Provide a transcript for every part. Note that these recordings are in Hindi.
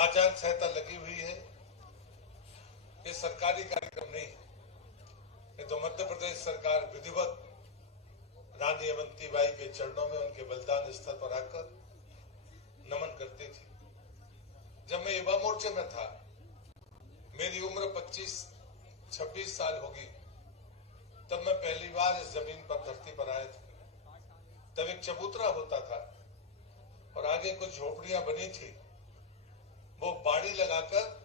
आचार संहिता लगी हुई है। ये सरकारी कार्यक्रम नहीं है। ये तो मध्य प्रदेश सरकार विधिवत रानी अवंतीबाई के चरणों में उनके बलिदान स्थल पर आकर नमन करती थी। जब मैं युवा मोर्चे में था, मेरी उम्र 25-26 साल होगी, तब मैं पहली बार इस जमीन पर धरती पर आया था। तब एक चबूतरा होता था और आगे कुछ झोपड़ियां बनी थी। वो बाड़ी लगाकर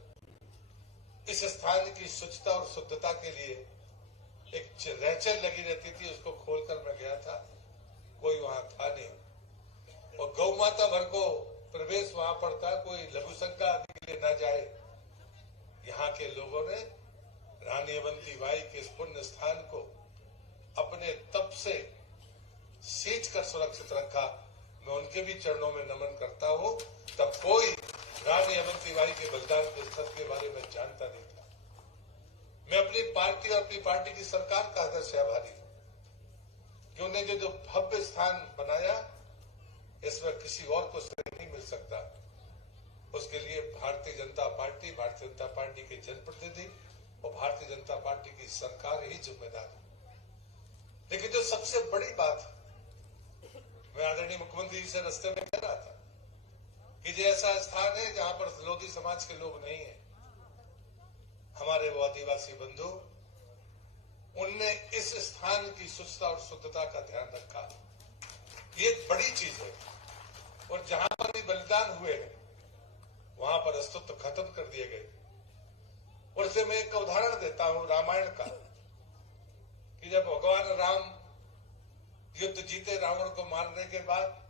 इस स्थान की स्वच्छता और शुद्धता के लिए एक रैचल लगी रहती थी। उसको खोलकर मैं गया था, कोई वहां था नहीं और गौ माता भर को प्रवेश वहां पर था। कोई लघु शंका आदि के लिए न जाए। यहाँ के लोगों ने रानी अवंतीबाई के इस पुण्य स्थान को अपने तप से सींच कर सुरक्षित रखा। मैं उनके भी चरणों में नमन करता हूँ। तब कोई रानी अवंतीबाई के बलिदान के स्थल के बारे में जानता नहीं था। मैं अपनी पार्टी और अपनी पार्टी की सरकार का हृदय से आभारी हूं कि उन्हें जो भव्य स्थान बनाया, इसमें किसी और को श्रेय नहीं मिल सकता। उसके लिए भारतीय जनता पार्टी के जनप्रतिनिधि और भारतीय जनता पार्टी की सरकार ही जिम्मेदार है। लेकिन जो सबसे बड़ी बात, मैं आदरणीय मुख्यमंत्री जी से रास्ते में कह रहा था कि जो ऐसा स्थान है जहां पर लोधी समाज के लोग नहीं है, हमारे वो आदिवासी बंधु, उनने इस स्थान की स्वच्छता और शुद्धता का ध्यान रखा। ये बड़ी चीज है। और जहां पर भी बलिदान हुए हैं, वहां पर अस्तित्व खत्म कर दिए गए। और इसे मैं एक उदाहरण देता हूं रामायण का, कि जब भगवान राम युद्ध जीते रावण को मारने के बाद,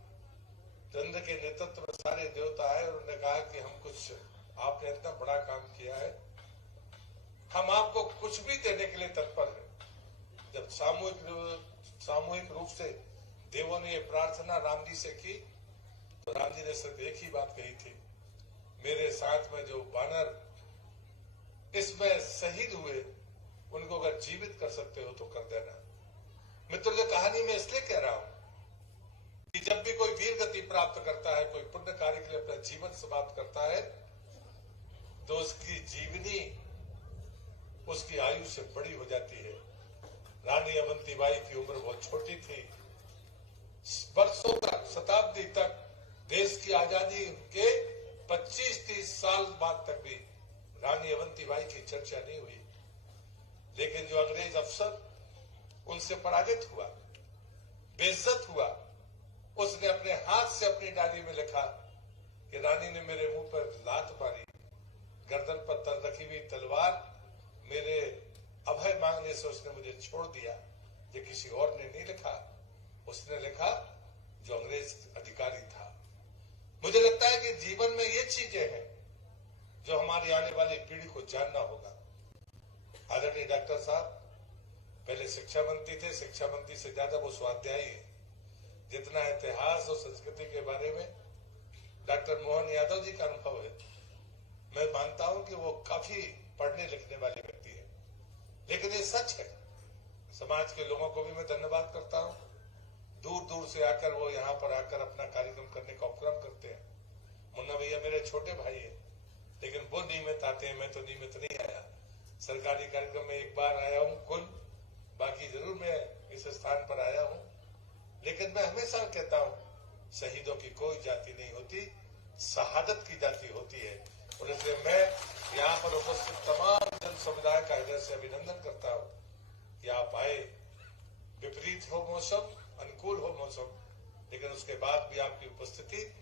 चंद्र के नेतृत्व में सारे देवता आए और उन्होंने कहा कि हम कुछ, आपने इतना बड़ा काम किया है, हम आपको कुछ भी देने के लिए तत्पर हैं। जब सामूहिक रूप से देवों ने ये प्रार्थना राम जी से की, तो राम जी ने सिर्फ एक ही बात कही थी, मेरे साथ में जो वानर इसमें शहीद हुए, उनको अगर जीवित कर सकते हो तो कर देना। मित्रों, जो कहानी में इसलिए कह रहा हूं कि जब भी कोई वीर गति प्राप्त करता है, कोई पुण्य कार्य के लिए अपना जीवन समाप्त करता है, तो उसकी जीवनी उसकी आयु से बड़ी हो जाती है। रानी अवंतीबाई की उम्र बहुत छोटी थी। वर्षों तक, शताब्दी तक, देश की आजादी के 25-30 साल बाद तक भी रानी अवंतीबाई की चर्चा नहीं हुई। लेकिन जो अंग्रेज अफसर उनसे पराजित हुआ, बेइज्जत हुआ, उसने अपने हाथ से अपनी डायरी में लिखा कि रानी ने मेरे मुंह पर लात मारी, गर्दन पर तल रखी हुई तलवार, मेरे अभय मांगने से उसने मुझे छोड़ दिया। ये किसी और ने नहीं लिखा, उसने लिखा जो अंग्रेज अधिकारी था। मुझे लगता है कि जीवन में ये चीजें हैं जो हमारी आने वाली पीढ़ी को जानना होगा। आदरणीय डॉक्टर साहब पहले शिक्षा मंत्री थे। शिक्षा मंत्री से ज्यादा वो स्वाध्यायी है। जितना इतिहास और संस्कृति के बारे में डॉक्टर मोहन यादव जी का अनुभव है, मैं मानता हूं कि वो काफी पढ़ने लिखने वाले व्यक्ति है। लेकिन ये सच है। समाज के लोगों को भी मैं धन्यवाद करता हूं। दूर दूर से आकर वो यहाँ पर आकर अपना कार्यक्रम करने का उपक्रम करते हैं। मुन्ना भैया मेरे छोटे भाई है, लेकिन वो नियमित आते हैं, मैं तो नियमित नहीं आया। सरकारी कार्यक्रम में एक बार आया हूँ कुल, बाकी जरूर मैं इस स्थान पर आया हूँ। लेकिन मैं हमेशा कहता हूँ, शहीदों की कोई जाति नहीं होती, शहादत की जाति होती है। और इसलिए मैं यहाँ पर उपस्थित तमाम जन समुदाय का हृदय से अभिनंदन करता हूँ कि आप आए। विपरीत हो मौसम, अनुकूल हो मौसम, लेकिन उसके बाद भी आपकी उपस्थिति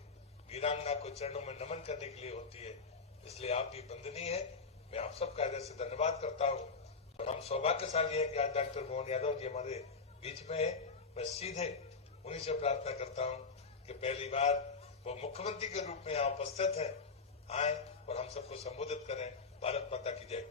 वीरांगना को चरणों में नमन करने के लिए होती है। इसलिए आप भी वंदनीय है। मैं आप सबका हृदय से धन्यवाद करता हूँ। और हम सौभाग्यशाली हैं कि आज डॉक्टर मोहन यादव जी हमारे बीच में है। मैं सीधे उन्हीं से प्रार्थना करता हूँ कि पहली बार वो मुख्यमंत्री के रूप में यहाँ उपस्थित है, आए और हम सबको संबोधित करें। भारत माता की जय।